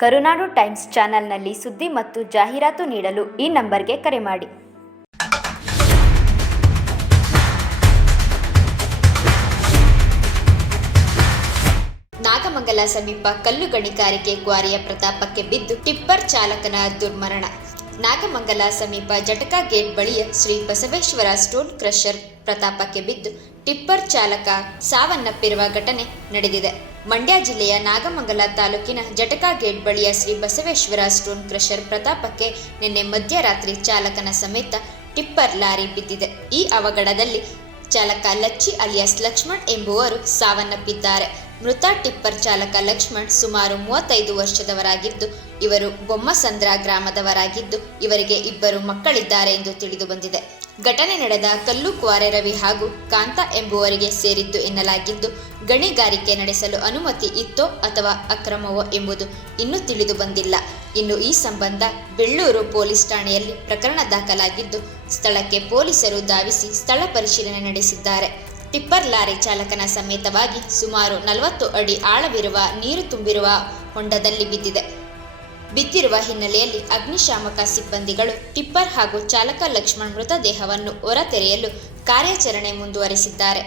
ಕರುನಾಡು times ಚಾನೆಲ್ನಲ್ಲಿ ಸುದ್ದಿ ಮತ್ತು ಜಾಹೀರಾತು ನೀಡಲು ಈ ನಂಬರ್ಗೆ ಕರೆ ಮಾಡಿ. ನಾಗಮಂಗಲ ಸಮೀಪ ಕಲ್ಲು ಗಣಿಗಾರಿಕೆ ಕ್ವಾರಿಯ ಪ್ರತಾಪಕ್ಕೆ ಬಿದ್ದು ಟಿಪ್ಪರ್ ಚಾಲಕನ ದುರ್ಮರಣ. ನಾಗಮಂಗಲ ಸಮೀಪ ಜಟಕಾ ಗೇಟ್ ಬಳಿಯ ಶ್ರೀ ಬಸವೇಶ್ವರ ಸ್ಟೋನ್ ಕ್ರಷರ್ ಪ್ರತಾಪಕ್ಕೆ ಬಿದ್ದು ಟಿಪ್ಪರ್ ಚಾಲಕ ಸಾವನ್ನಪ್ಪಿರುವ ಘಟನೆ ನಡೆದಿದೆ. ಮಂಡ್ಯ ಜಿಲ್ಲೆಯ ನಾಗಮಂಗಲ ತಾಲೂಕಿನ ಜಟಕಾ ಗೇಟ್ ಬಳಿಯ ಶ್ರೀ ಬಸವೇಶ್ವರ ಸ್ಟೋನ್ ಕ್ರಷರ್ ಪ್ರತಾಪಕ್ಕೆ ನಿನ್ನೆ ಮಧ್ಯರಾತ್ರಿ ಚಾಲಕನ ಸಮೇತ ಟಿಪ್ಪರ್ ಲಾರಿ ಬಿದ್ದಿದೆ. ಈ ಅವಘಡದಲ್ಲಿ ಚಾಲಕ ಲಚ್ಚಿ ಅಲಿಯಾಸ್ ಲಕ್ಷ್ಮಣ್ ಎಂಬುವರು ಸಾವನ್ನಪ್ಪಿದ್ದಾರೆ. ಮೃತ ಟಿಪ್ಪರ್ ಚಾಲಕ ಲಕ್ಷ್ಮಣ್ ಸುಮಾರು ಮೂವತ್ತೈದು ವರ್ಷದವರಾಗಿದ್ದು, ಇವರು ಬೊಮ್ಮಸಂದ್ರ ಗ್ರಾಮದವರಾಗಿದ್ದು, ಇವರಿಗೆ ಇಬ್ಬರು ಮಕ್ಕಳಿದ್ದಾರೆ ಎಂದು ತಿಳಿದು ಬಂದಿದೆ. ಘಟನೆ ನಡೆದ ಕಲ್ಲು ಕ್ವಾರೆ ರವಿ ಹಾಗೂ ಕಾಂತ ಎಂಬುವರಿಗೆ ಸೇರಿದ್ದು ಎನ್ನಲಾಗಿದ್ದು, ಗಣಿಗಾರಿಕೆ ನಡೆಸಲು ಅನುಮತಿ ಇತ್ತೋ ಅಥವಾ ಅಕ್ರಮವೋ ಎಂಬುದು ಇನ್ನೂ ತಿಳಿದು ಬಂದಿಲ್ಲ. ಇನ್ನು ಈ ಸಂಬಂಧ ಬೆಳ್ಳೂರು ಪೊಲೀಸ್ ಠಾಣೆಯಲ್ಲಿ ಪ್ರಕರಣ ದಾಖಲಾಗಿದ್ದು, ಸ್ಥಳಕ್ಕೆ ಪೊಲೀಸರು ಧಾವಿಸಿ ಸ್ಥಳ ಪರಿಶೀಲನೆ ನಡೆಸಿದ್ದಾರೆ. ಟಿಪ್ಪರ್ ಲಾರಿ ಚಾಲಕನ ಸಮೇತವಾಗಿ ಸುಮಾರು ನಲವತ್ತು ಅಡಿ ಆಳವಿರುವ ನೀರು ತುಂಬಿರುವ ಹೊಂಡದಲ್ಲಿ ಬಿದ್ದಿದೆ. ಬಿದ್ದಿರುವ ಹಿನ್ನೆಲೆಯಲ್ಲಿ ಅಗ್ನಿಶಾಮಕ ಸಿಬ್ಬಂದಿಗಳು ಟಿಪ್ಪರ್ ಹಾಗೂ ಚಾಲಕ ಲಕ್ಷ್ಮಣ್ ಮೃತದೇಹವನ್ನು ಹೊರತೆರೆಯಲು ಕಾರ್ಯಾಚರಣೆ ಮುಂದುವರಿಸಿದ್ದಾರೆ.